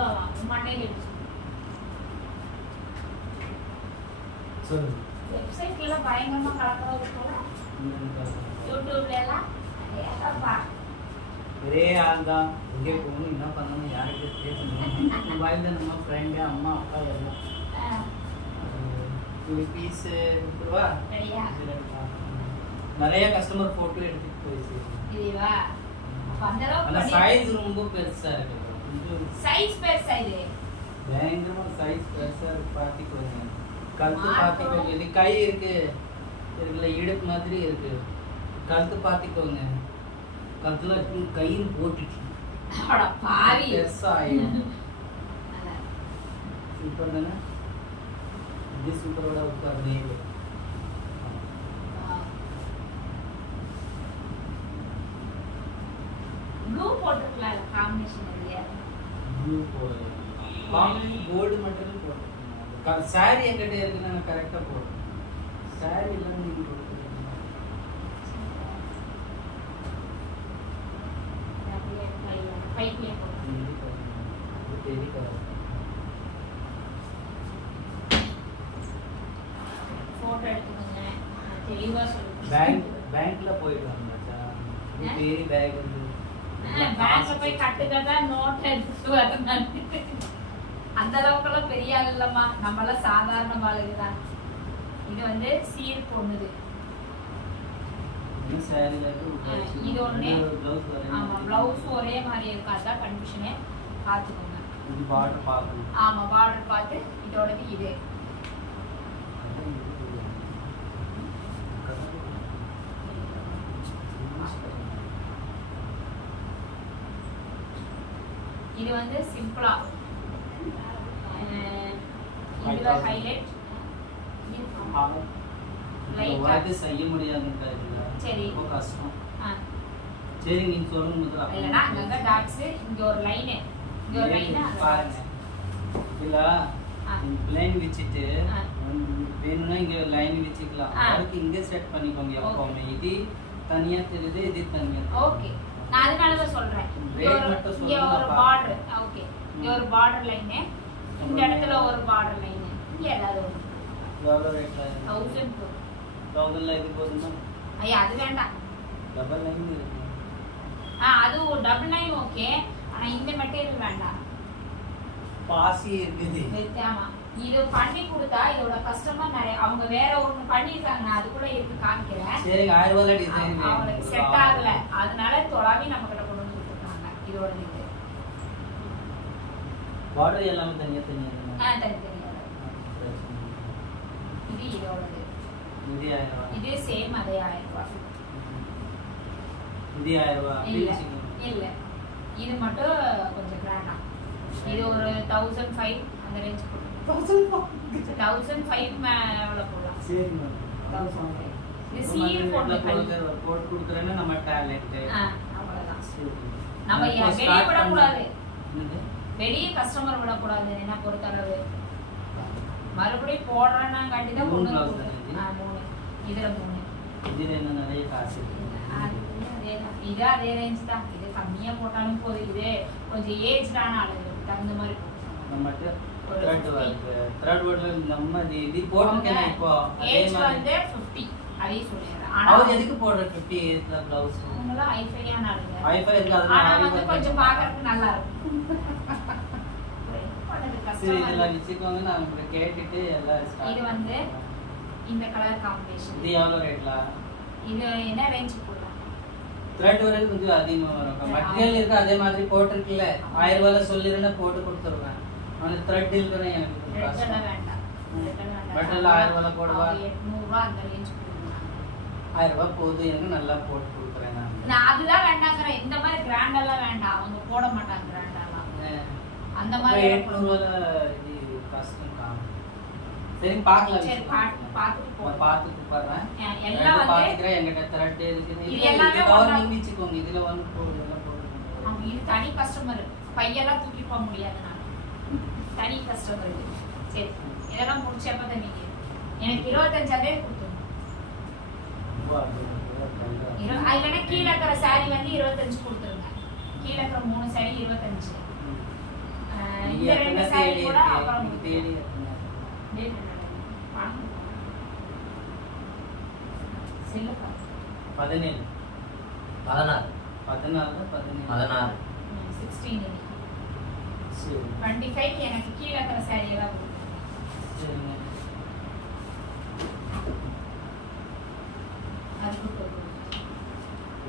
அழுகாவா மண்டையில சொல்லு. வெப்சைட்ல எல்லாம் பயங்கரமா கலக்கறது போல. யூடியூப்ல எல்லாம் ஏப்பா ஒரே ஆள் தான். எங்கே போகணும், என்ன பண்ணணும், யார்கிட்ட பேசணும், மொபைல் தான் நம்ம ஃப்ரெண்டு, அம்மா அப்பா எல்லாம். பீஸ் 30 ரூபா நிறைய கஸ்டமர் போட்டோ எடுத்துட்டு போயிடுச்சு. இதுவா அப்ப அந்த அளவுக்கு அந்த சைஸ் ரொம்ப பெருசா இருக்கு. சைஸ் பெருசா இது பயங்கரமா சைஸ் பெருசா இருக்கு. பாத்திக்கோங்க, கழுத்து பாத்திக்கோங்க. இது கை இருக்கு இருக்குல்ல, இடுப்பு மாதிரி இருக்கு. கழுத்து பாத்திக்கோங்க, கழுத்துல கையும் போட்டுச்சு. அட பாவி பெருசா ஆயிடும். சூப்பர் தானே? இது சூப்பரோட உட்கார்ந்தே ப்ளூ போட்டுக்கலாம் காம்பினேஷன் இல்லையா? ப்ளூ போடு, காம்பினேஷன் கோல்டு மட்டும் போடு. சாரி என்கிட்ட இருக்குன்னு நான் கரெக்டா போடுறேன். சாரி எல்லாம் நீங்க போடுறீங்க. பைக்ல போடுறேன். இது தெரியல. போட்டோ எடுத்துக்கோங்க, தெளிவா சொல்லுங்க. பேங்க்ல போயிடுவாங்க மச்சான். இது பெரிய பேக் வந்து பேங்க்ல போய் கட்டுக்கதா நோட் எடுத்துட்டு வரணும். அந்த அளவுக்குலாம் பெரிய ஆள் இல்லம்மா, நம்மளாம் சாதாரண ஆளுங்க தான். இது வந்து சீர் பொண்ணுது. இது ஒண்ணே. ஆமா, பிளவுஸ் ஒரே மாதிரி இருக்கு. அதான் கன்ஃபியூஷனே. பாத்துக்கோங்க. இது பார்டர் பார்க்கணும். ஆமா, பார்டர் பார்த்து இதோடது இது. இது வந்து சிம்பிளா இதுல ஹைலைட் லைட்டா செய்ய முடியாதுங்க. சரி, ரொம்ப கஷ்டம். சரி, நீங்க சொல்லுங்க முதல்ல. இல்லனா அங்க டாட்ஸ், இங்க ஒரு லைன், இங்க ஒரு லைன் பாருங்க. இல்ல லைன் வச்சிட்டு வேணும்னா இங்க லைன் வச்சுக்கலாம். அதுக்கு இங்க செட் பண்ணிக்கோங்க எப்பவுமே. இது தனியா தெரியுது, இது தனியா. ஓகே, நான் அதனால தான் சொல்றேன். இங்க ஒரு பார்டர். ஓகே, இங்க ஒரு பார்டர் லைன், இந்த இடத்துல ஒரு பார்டர் லைன், இங்க ஏதாவது ஒண்ணு. எவ்வளவு ரேட்ல? 1000 ல இது போதுமா? ஐயா அது வேண்டாம். டபுள் லைன் இருக்கு. அது ஒரு டபுள் லைன் ஓகே, ஆனா இந்த மெட்டீரியல் வேண்டாம். பாசி இருக்குது. ஆமா, இது பண்ணி கொடுத்தா இதோட கஸ்டமர் நிறைய அவங்க வேற ஒண்ணு பண்ணிருக்காங்க, நான் அதுக்குள்ள எடுத்து காமிக்கிறேன். சரி, 1000 ரூபாய் டிசைன் அவங்களுக்கு செட் ஆகல, அதனால தொலாவி நம்ம கிட்ட கொண்டு வந்து கொடுத்துட்டாங்க. இதோட இது பார்டர் எல்லாம் தனியா தனியா. தனித்தனியா. இது இதோடது. இது 1000 ரூபாய். இது சேம் அதே 1000 ரூபாய். இது 1000 ரூபாய். இல்ல, இது மட்டும் கொஞ்சம் கிராண்டா. இது ஒரு 1005 அந்த ரேஞ்ச் போடுங்க. 1005 மேல போடலாம். சரி மேம். 1005. இது சீல் போட்டு கொடுக்கறேன்னா நம்ம டாலன்ட். அவ்வளவுதான். நம்ம வெளிய விட கூடாது. வெளிய கஸ்டமர் விட கூடாது. என்ன பொறுத்தளவு மறுபடியும் போடுறேன்னா காட்டி தான் கொண்டு வந்து 3. இதுல 3. இதுல என்ன நிறைய காசு. இது அதே ரேஞ்ச் தான். இது கம்மியா போட்டாலும் போதும். இது கொஞ்சம் ஏஜ்டான ஆளுங்க தகுந்த மாதிரி நம்மட்ட த்ரெட் வர்க்ல நம்ம இது போட்டுட்டேன். இப்போ ஏஜ் வந்து 50 அதே சொல்றேன். ஆனா அவங்க எதுக்கு போடுற 50 ஏஜ்ல ப்ளவுஸ்? அவங்கள ஹைஃபையான ஆளுங்க. ஹைஃபை இருக்கு. ஆனா வந்து கொஞ்சம் பார்க்கிறதுக்கு நல்லா இருக்கும். சரி, இதெல்லாம் வச்சுக்கோங்க. நான் உங்களுக்கு கேட்டுட்டு எல்லாம் ஸ்டார்ட். இது வந்து இந்த கலர் காம்பினேஷன். இது எவ்வளவு ரேட்ல? இது என்ன ரேஞ்ச் போடுறோம்? த்ரெட் வர்க் கொஞ்சம் அதிகமா வரும். மெட்டீரியல் இருக்கு அதே மாதிரி போட்டுருக்குல. 1000 ரூபாய் சொல்லிருந்தா போட்டு கொடுத்துருவேன். ஆனா த்ரெட் இல்லனா எனக்கு கஷ்டம். வேண்டாம். மெட்டீரியல் 1000 ரூபாய் போடுவா. 800 ரூபாய் அந்த ரேஞ்ச் போடுங்க. 1000 ரூபாய் போடு, எனக்கு நல்லா போட்டு கொடுக்குறேன் நான் அதெல்லாம் வேண்டாங்கற. இந்த மாதிரி கிராண்டெல்லாம் வேண்டாம். அவங்க போட மாட்டாங்க கிராண்டெல்லாம். அந்த மாதிரி 800 ரூபாய் இது கஷ்டம் தான். சரி, பார்க்கலாம். சரி, பாத்துட்டு போ. பாத்துட்டு போறேன். எல்லாம் வந்து பாத்துக்கறேன். என்கிட்ட த்ரெட் இருக்கு. இது எல்லாமே கவர் நீங்க வெச்சுக்கோங்க. இதுல வந்து போடுறதெல்லாம் போடுங்க. அவங்க இது தனி கஸ்டமர். பையெல்லாம் தூக்கி போக முடியாது. நான் தனி கஸ்டமர் இது. சரி, இதெல்லாம் முடிச்சப்ப தான் நீங்க எனக்கு 25 கொடுத்துருங்க. இல்லைன்னா கீழே இருக்கிற சாரி வந்து 25 கொடுத்துருங்க. கீழே இருக்கிற 3 சாரி 25. இந்த ரெண்டு saree கூட அப்புறம் தேடி சில்லுப்பா 17 16 16 16 16 சரி 25 எனக்கு கீழ இருக்கிற saree எல்லாம் சரிங்க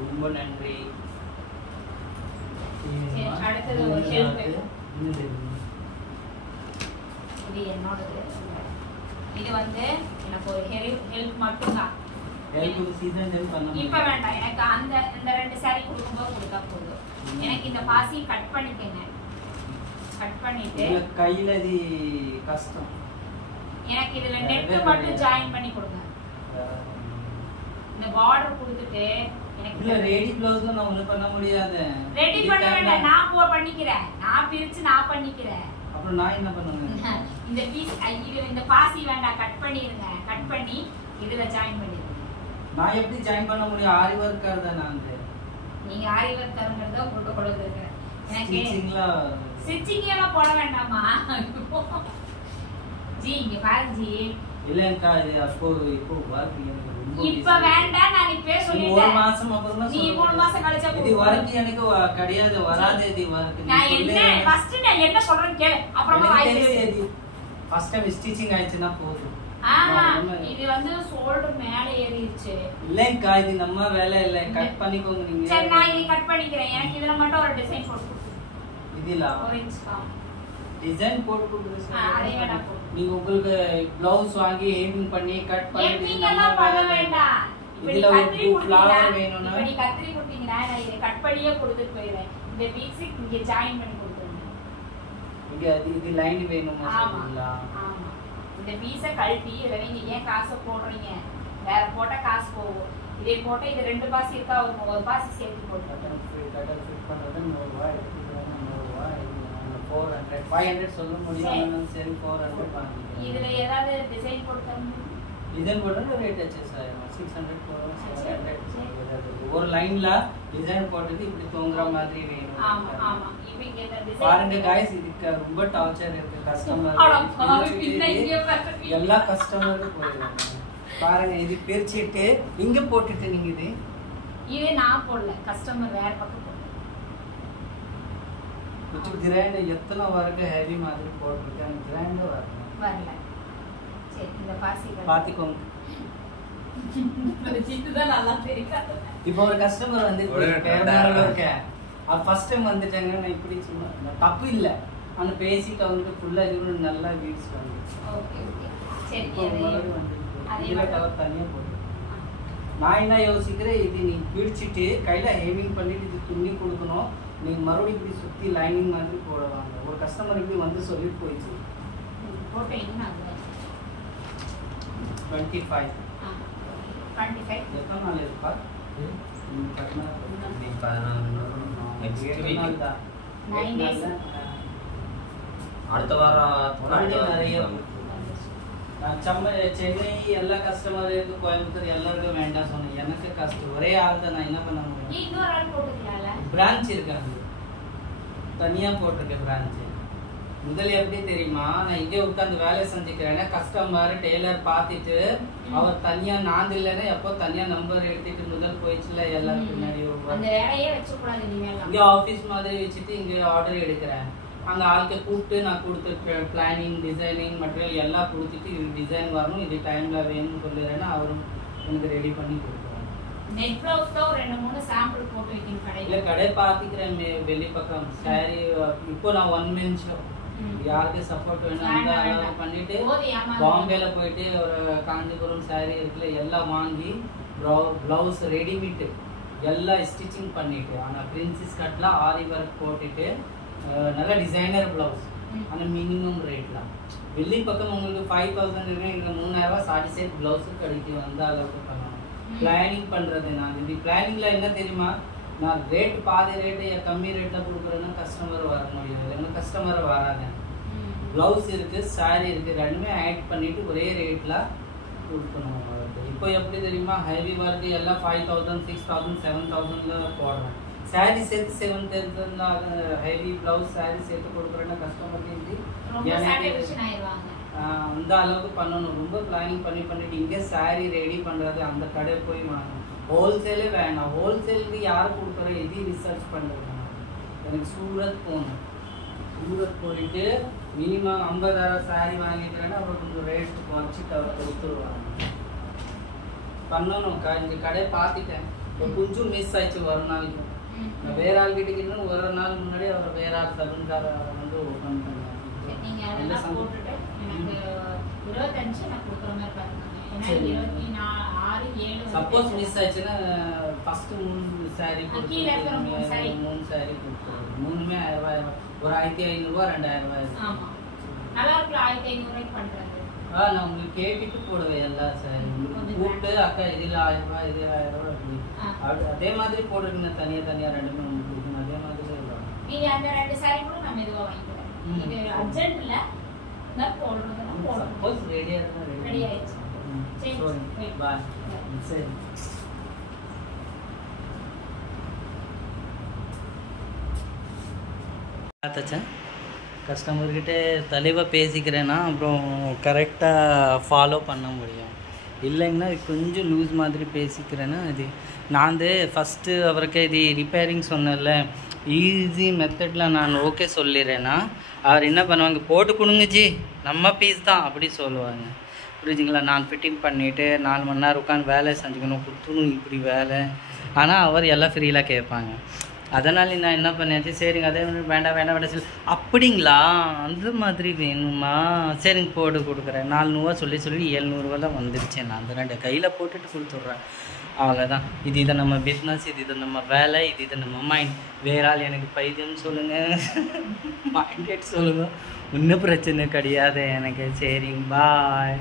ரொம்ப நன்றி. அடுத்தது ஒரு ஹெல்ப் இது என்னோடது. இது வந்து எனக்கு ஒரு ஹெல்ப் மட்டும்தான். ஹெல்ப் சீசன் டைம் பண்ண இப்ப வேண்டாம். எனக்கு அந்த இந்த ரெண்டு saree கொடுக்கும்போது கொடுத்தா போதும். எனக்கு இந்த பாசி கட் பண்ணிக்கங்க. கட் பண்ணிட்டு கையில இது கஷ்டம். எனக்கு இதுல நெட் மட்டும் ஜாயின் பண்ணி கொடுங்க. இந்த பார்டர் கொடுத்துட்டு எனக்கு இல்ல ரெடி ப்ளவுஸ்ல நான் ஒண்ணு பண்ண முடியாது. ரெடி பண்ண வேண்டாம். நான் பண்ணிக்கிறேன். நான் பிரிச்சு நான் பண்ணிக்கிறேன். அப்புறம் நான் என்ன பண்ணுவேன்? இந்த பீஸ் இது இந்த பாசி வேண்டாம். கட் பண்ணிருங்க. கட் பண்ணி இதுல ஜாயின் பண்ணிருங்க. நான் எப்படி ஜாயின் பண்ண முடியும்? ஆரி வர்க் கர்தா நான். நீங்க ஆரி வர்க் கரங்கறத உங்களுக்கு கொடுத்துருக்கேன். எனக்கு ஸ்டிச்சிங் எல்லாம் போட வேண்டாமா? ஜி இங்க பாருங்க ஜி. இல்லங்கா இது அப்போ இப்போ வர்க் எனக்கு ரொம்ப இப்ப வேண்டாம். நான் இப்பவே சொல்லிட்டேன். ஒரு மாசம் அப்புறமா நீ 3 மாசம் கழிச்சா இது வர்க் எனக்கு கிடையாது. வராதே இது வர்க். நான் என்ன ஃபர்ஸ்ட் நான் என்ன சொல்றேன்னு கேளு. அப்புறமா வாய்ஸ் ஃபர்ஸ்ட் டைம் ஸ்டிச்சிங் ஆயிடுச்சுனா போதும். இது வந்து ஷோல்டர் மேல ஏறிடுச்சு. இல்லங்கா இது நம்ம வேலை இல்ல. கட் பண்ணிக்கோங்க நீங்க. சரி நான் இத கட் பண்ணிக்கிறேன். எனக்கு இதுல மட்டும் ஒரு டிசைன் போட்டு கொடு. இதுல ஆரஞ்சு கா டிசைன் போட்டு கொடுங்க. அதே வேணா போடு. நீங்க உங்களுக்கு ப்ளவுஸ் வாங்கி ஹேமிங் பண்ணி கட் பண்ணி ஹேமிங் எல்லாம் பண்ண வேண்டாம். இதுல ஒரு ஃப்ளவர் வேணும்னா இப்ப நீ கத்திரி கொடுத்தீங்கனா நான் இத கட் பண்ணியே கொடுத்துட்டு போயிடுவேன். இந்த பீட்ஸ் இங்க ஜாயின் பண்ணி கொடுத்துருங்க. இங்க இது லைன் வேணுமா சொல்றீங்களா? ஆமா. இந்த பீஸ கழட்டி இத நீங்க ஏன் காசு போடுறீங்க? வேற போட்டா காசு போகும். இதே போட்டா இது ரெண்டு பாசி இருக்கா ஒரு பாசி சேர்த்து போட்டுறேன். கட்டர் ஃபிட் பண்றது 100 ரூபாய் எடுத்துக்கறேன். 100 ரூபாய் 400 500 சொல்ல முடியும். சரி 400 வாங்கிக்கிறேன். இதுல ஏதாவது டிசைன் போட்டுறோம். டிசைன் போட்டா ரேட் அட்ஜஸ்ட் ஆகும். 600 போறோம் 700. ஒரு லைன்ல டிசைன் போட்டது இப்படி தொங்குற மாதிரி வேணும். ஆமா ஆமா. இப்போ இங்க இந்த டிசைன் பாருங்க गाइस இதுக்கு ரொம்ப டார்ச்சர் இருக்கு கஸ்டமர். எல்லா கஸ்டமருக்கு போயிடுறாங்க. பாருங்க இது பிரிச்சிட்டு இங்க போட்டுட்டு நீங்க இது நான் போடல. கஸ்டமர் வேற பக்கம் போடு. कुछ ग्रैंड எத்தனை வர்க்க ஹெவி மாதிரி போட்டுருக்கேன். கிராண்ட் வரல. சரி இந்த பாசி பாத்துக்கோங்க. இதுதான் நல்லா தெரியும். இப்போ ஒரு கஸ்டமர் வந்து கேரளால இருக்க. அது ஃபர்ஸ்ட் டைம் வந்துட்டாங்க. நான் இப்படி சொன்னா தப்பு இல்ல. ஆனா பேசிக் அவங்களுக்கு ஃபுல்லா இது நல்லா வீட்ஸ் வந்து. Okay okay. சரி இதுல கவர் தனியா போடு. நான் என்ன யோசிக்கிறேன் இது நீ பிடிச்சிட்டு கையில ஹேமிங் பண்ணிட்டு இது துணி கொடுக்கணும். நீங்க மறுபடியும் இப்படி சுத்தி லைனிங் மாதிரி போடுவாங்க. ஒரு கஸ்டமர் இப்படி வந்து சொல்லிட்டு போயிடுச்சு. போட்டோ என்ன அது 25 25 எத்தனை நாள் இருப்பா? நெக்ஸ்ட் வீக் தான் 9 days. அடுத்த வாரம் நிறைய சென்னை எல்லா கஸ்டமர் இருக்கு. கோயம்புத்தூர் எல்லாருக்கும் வேண்டாம் சொன்னேன். எனக்கு கஷ்டம் ஒரே ஆள் தான். நான் என்ன பண்ண முடியும்? இன்னொரு ஆள் போட்டுக்கலாம்ல. பிரான்ச் இருக்காங்க. தனியா போட்டிருக்கேன் பிரான்ச். முதல்ல எப்படி தெரியுமா? நான் இங்கே உட்காந்து வேலை செஞ்சுக்கிறேன்னா கஸ்டமர் டெய்லர் பார்த்துட்டு அவர் தனியா நான் இல்லைன்னா எப்போ தனியா நம்பர் எடுத்துட்டு முதல் போயிடுச்சுல எல்லாரும் பின்னாடி அந்த வேலையே வச்சுக்கூடாது. இங்கே ஆஃபீஸ் மாதிரி வச்சுட்டு இங்கே ஆர்டர் எடுக்கிறேன். அங்கே ஆளுக்கு கூப்பிட்டு நான் கொடுத்து பிளானிங் டிசைனிங் மெட்டீரியல் எல்லாம் கொடுத்துட்டு இது டிசைன் வரணும் இது டைமில் வேணும்னு சொல்லிடுறேன்னா அவரும் எனக்கு ரெடி பண்ணி கொடுக்குறாங்க. நெட் ப்ளவுஸ் தான் 2-3 சாம்பிள் போட்டு வைக்கணும் கடையில். இல்லை கடை பார்த்துக்கிறேன் வெளி பக்கம் சாரி. இப்போ நான் 1 man show யாருக்கு சப்போர்ட் வேணும் அந்த அளவு பண்ணிட்டு பாம்பேல போயிட்டு ஒரு காஞ்சிபுரம் சாரி இருக்குல்ல எல்லாம் வாங்கி பிளவுஸ் ரெடிமேட் எல்லாம் ஸ்டிச்சிங் பண்ணிட்டு ஆனால் பிரின்சஸ் கட்ல ஆரி ஒர்க் போட்டுட்டு நல்ல டிசைனர் பிளவுஸ் ஆனால் மினிமம் ரேட்லாம் வெளி பக்கம் உங்களுக்கு 5000 இருக்கு. இங்கே 3000 சாரி செட் பிளவுஸு கடைக்கு வந்த அளவுக்கு பண்ணணும். பிளானிங் பண்ணுறது நான் இந்த பிளானிங்கில் என்ன தெரியுமா? நான் ரேட் பாதி ரேட்டு கம்மி ரேட்டில் கொடுக்குறேன்னா கஸ்டமர் வர முடியாது. ஏன்னா கஸ்டமர் வராங்க. ப்ளவுஸ் இருக்குது சாரி இருக்குது ரெண்டுமே ஆட் பண்ணிவிட்டு ஒரே ரேட்டில் கொடுக்கணும். இப்போ எப்படி தெரியுமா? ஹெவி ஒர்க்கு எல்லாம் 5000 6000 7000 போடுறேன். சாரி சேர்த்து 7,000 ஹெவி ப்ளவுஸ் சாரி சேர்த்து கொடுக்குறேன்னா கஸ்டமருக்கு ரொம்ப சாட்டிஸ்ஃபேக்ஷன் ஆயிடுவாங்க. அந்த அளவுக்கு பண்ணணும். ரொம்ப பிளானிங் பண்ணிட்டு இங்கே சாரி ரெடி பண்ணுறது அந்த கடை போய் வாங்கணும். ஹோல்சேலே வேணாம். ஹோல்சேலுக்கு யார் கொடுக்குற எது ரிசர்ச் பண்ணுறது. எனக்கு சூரத் போகணும். சூரத் போயிட்டு மினிமம் 50,000 சாரி வாங்கிக்கிறேன்னா அப்புறம் கொஞ்சம் ரேட் குறைச்சிட்டு அவர் கொடுத்துருவாங்க. பண்ணணும்க்கா. இந்த கடையை பார்த்துட்டேன், கொஞ்சம் மிஸ் ஆயிடுச்சு. ஒரு நாளைக்கு நான் வேற ஆள் கிட்ட ஒரு நாள் முன்னாடி அவர் வேற ஆள் சலூன்கார வந்து ஓப்பன் பண்ணாங்க. நீங்க அதெல்லாம் போட்டுட்டு எனக்கு 25 நான் கொடுக்குற மாதிரி பாருங்க. ஏன்னா 26, 7 சப்போஸ் மிஸ் ஆயிடுச்சுன்னா ஃபர்ஸ்ட் 3 சாரி கீழ இருக்கிற 3 சாரி 3 சாரி கொடுத்துருவோம். மூணுமே 1000 ரூபாய். ஒரு 1500 ரூபாய் 2000 ரூபாய். ஆமா நல்லா இருக்குல. 1500 ரூபாய்க்கு பண்றது. நான் உங்களுக்கு கேட்டுட்டு போடுவேன் எல்லா சாரி. உங்களுக்கு கூப்பிட்டு அக்கா இதில் 1000 ரூபாய் இதில் 1000 ரூபாய் அப்படி அதே மாதிரி போடுறீங்க. தனியாக ரெண்டுமே உங்களுக்கு கொடுக்கணும். அதே மாதிரி சொல்லுவாங்க. நீங்க அந்த 2 சாரி கூட நான் மெதுவா வாங்கிக்கிறேன். இது அர்ஜென்ட் இல்ல. நான் போடுறதுனா போடுறேன். சப்போஸ் ரெடியா இருந்தா ரெடி ஆயிடுச்சு. சரி பாய். சரி பார்த்தாச்சா. கஸ்டமர்கிட்ட தெளிவாக பேசிக்கிறேன்னா அப்புறம் கரெக்டாக ஃபாலோ பண்ண முடியும். இல்லைங்கன்னா கொஞ்சம் லூஸ் மாதிரி பேசிக்கிறேன்னா இது நான் ஃபஸ்ட்டு அவருக்கு இது ரிப்பேரிங் சொன்னேன்ல, ஈஸி மெத்தடில் நான் ஓகே சொல்லிடுறேன்னா அவர் என்ன பண்ணுவாங்க, போட்டு கொடுங்க ஜி நம்ம பீஸ் தான் அப்படி சொல்லுவாங்க. புரிஞ்சுங்களா. நான் ஃபிட்டிங் பண்ணிவிட்டு 4 மணி நேரம் உட்காந்து வேலை செஞ்சுக்கணும், கொடுத்துணும் இப்படி வேலை. ஆனால் அவர் எல்லாம் ஃப்ரீலாம் கேட்பாங்க. அதனால் நான் என்ன பண்ணியாச்சு, சரிங்க அதே வேண்டாம் சொல்லி அப்படிங்களா அந்த மாதிரி வேணுமா சரிங்க போட்டு கொடுக்குறேன். 400 சொல்லி 700 தான் வந்துருச்சு. நான் அந்த 2 கையில் போட்டுட்டு கொடுத்துட்றேன். அவ்வளோதான். இதை நம்ம பிஸ்னஸ், இது நம்ம வேலை, இது நம்ம மைண்ட். வேற ஆள் எனக்கு பைத்தியம் சொல்லுங்கள், மைண்டட் சொல்லுங்கள், ஒன்றும் பிரச்சனை கிடையாது எனக்கு. சரிங்க பாய்.